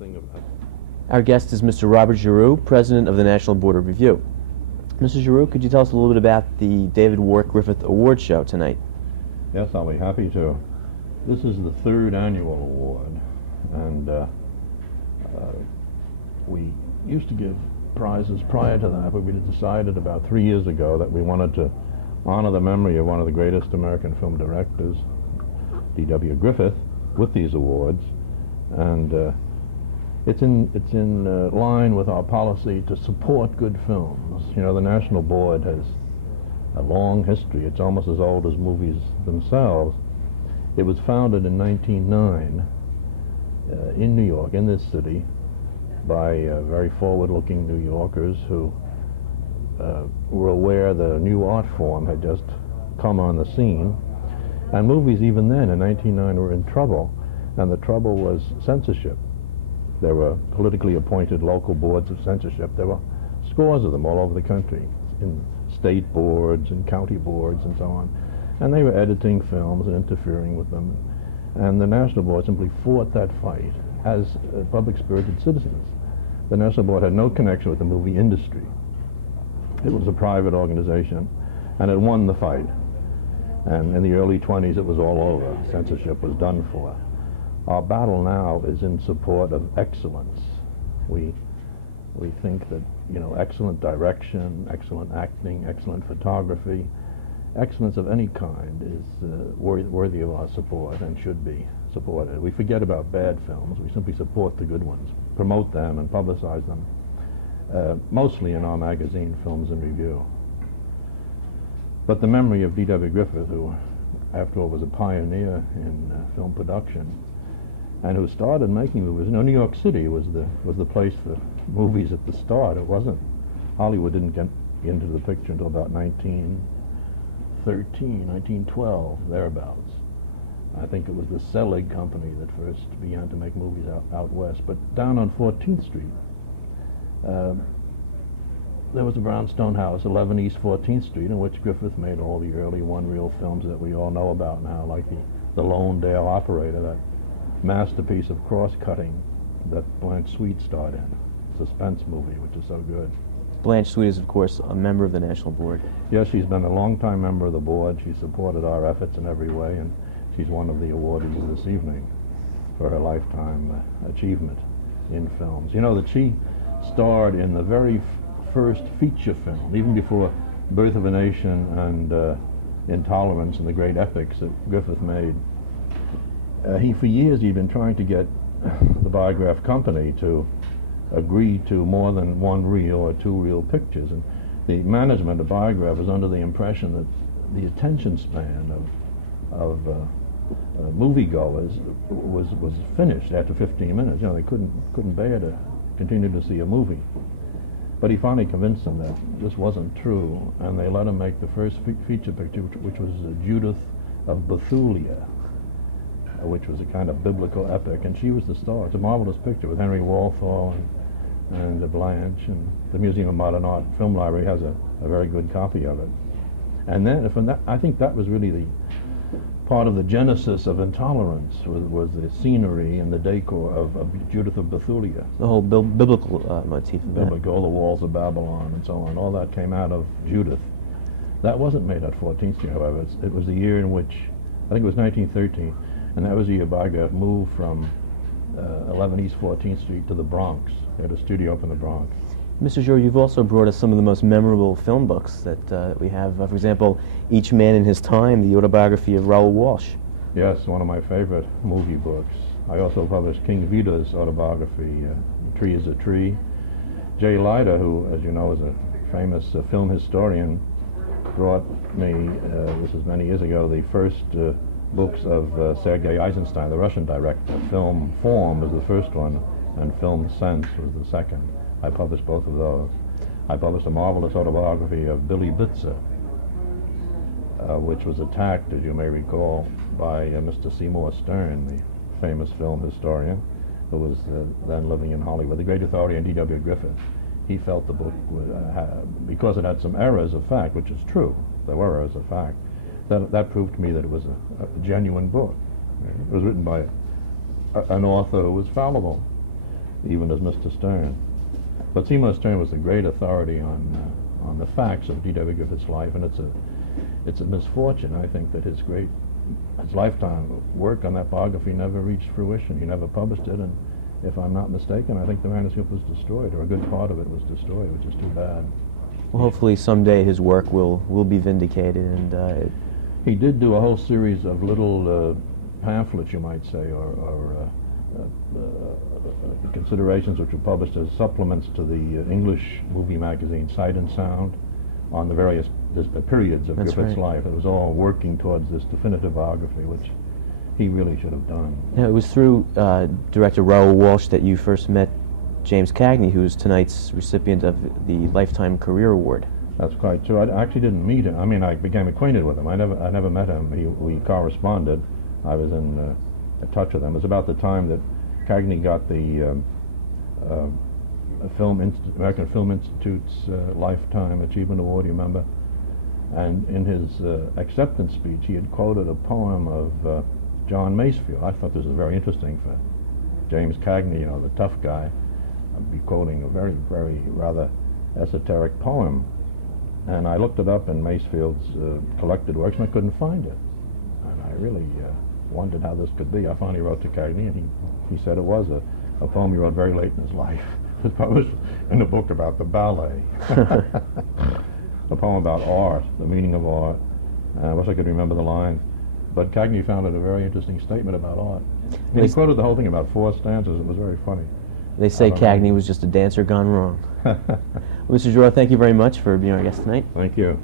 thing about. Our guest is Mr. Robert Giroux, President of the National Board of Review. Mr. Giroux, could you tell us a little bit about the David Warwick Griffith Award Show tonight? Yes, I'll be happy to. This is the third annual award, and we used to give prizes prior to that, but we decided about 3 years ago that we wanted to honor the memory of one of the greatest American film directors, D.W. Griffith, with these awards, and it's in line with our policy to support good films. You know, the National Board has a long history. It's almost as old as movies themselves. It was founded in 1909 in New York, in this city, by very forward-looking New Yorkers who were aware that a new art form had just come on the scene. And movies even then, in 1909, were in trouble, and the trouble was censorship. There were politically appointed local boards of censorship. There were scores of them all over the country, in state boards and county boards and so on. And they were editing films and interfering with them. And the National Board simply fought that fight as public-spirited citizens. The National Board had no connection with the movie industry. It was a private organization, and it won the fight. And in the early 20s, it was all over. Censorship was done for. Our battle now is in support of excellence. We think that, you know, excellent direction, excellent acting, excellent photography, excellence of any kind is worthy of our support and should be supported. We forget about bad films. We simply support the good ones, promote them and publicize them, mostly in our magazine, Films and Review. But the memory of D.W. Griffith, who, after all, was a pioneer in film production, and who started making movies. You know, New York City was the place for movies at the start. It wasn't. Hollywood didn't get into the picture until about 1913, 1912, thereabouts. I think it was the Selig Company that first began to make movies out west. But down on 14th Street, there was a brownstone house, 11 East 14th Street, in which Griffith made all the early one-reel films that we all know about now, like the Lone Dale Operator, that masterpiece of cross-cutting that Blanche Sweet starred in, suspense movie, which is so good. Blanche Sweet is, of course, a member of the National Board. Yes, she's been a long-time member of the board. She supported our efforts in every way, and she's one of the awardees this evening for her lifetime achievement in films. You know that she starred in the very first feature film, even before Birth of a Nation and Intolerance and the great epics that Griffith made. For years he'd been trying to get the Biograph Company to agree to more than one reel or two reel pictures, and the management of Biograph was under the impression that the attention span of moviegoers was finished after 15 minutes. You know, they couldn't bear to continue to see a movie. But he finally convinced them that this wasn't true, and they let him make the first feature picture, which was Judith of Bethulia, which was a kind of biblical epic, and she was the star. It's a marvelous picture with Henry Walthall and Blanche, and the Museum of Modern Art Film Library has a very good copy of it. And then, from that, I think that was really the part of the genesis of Intolerance, was the scenery and the decor of Judith of Bethulia. The whole biblical motif of Biblical, the walls of Babylon and so on, all that came out of Judith. That wasn't made at 14th Street, however. It was the year in which, I think it was 1913, and that was the year Biograph moved from 11 East 14th Street to the Bronx. They had a studio up in the Bronx. Mr. Giroux, you've also brought us some of the most memorable film books that we have. For example, Each Man in His Time, the autobiography of Raoul Walsh. Yes, one of my favorite movie books. I also published King Vida's autobiography, A Tree is a Tree. Jay Leiter, who, as you know, is a famous film historian, brought me, this is many years ago, the first books of Sergei Eisenstein, the Russian director. Film Form was the first one, and Film Sense was the second. I published both of those. I published a marvelous autobiography of Billy Bitzer, which was attacked, as you may recall, by Mr. Seymour Stern, the famous film historian, who was then living in Hollywood, the great authority on D.W. Griffith. He felt the book, because it had some errors of fact, which is true, there were errors of fact, that proved to me that it was a genuine book. It was written by an author who was fallible. even as Mr. Stern. But Seymour Stern was the great authority on the facts of D.W. Griffith's life, and it's a misfortune, I think, that his lifetime work on that biography never reached fruition. He never published it, and if I'm not mistaken, I think the manuscript was destroyed, or a good part of it was destroyed, which is too bad. Well, hopefully someday his work will be vindicated, and he did do a whole series of little pamphlets, you might say, or considerations which were published as supplements to the English movie magazine Sight and Sound on the various periods of Griffith's life. It was all working towards this definitive biography, which he really should have done. Yeah, it was through Director Raoul Walsh that you first met James Cagney, who is tonight's recipient of the Lifetime Career Award. That's quite true. I actually didn't meet him. I mean, I became acquainted with him. I never met him. We corresponded. I was in touch with him. It was about the time that Cagney got the American Film Institute's Lifetime Achievement Award, you remember? And in his acceptance speech, he had quoted a poem of John Masefield. I thought this was very interesting for James Cagney, you know, the tough guy. I'd be quoting a very, very rather esoteric poem. And I looked it up in Masefield's collected works, and I couldn't find it. And I really wondered how this could be. I finally wrote to Cagney, and he said it was a poem he wrote very late in his life. It was published in a book about the ballet. A poem about art, the meaning of art. I wish I could remember the lines. But Cagney found it a very interesting statement about art. And he quoted the whole thing about 4 stanzas. It was very funny. They say Cagney was just a dancer gone wrong. Well, Mr. Giroux, thank you very much for being our guest tonight. Thank you.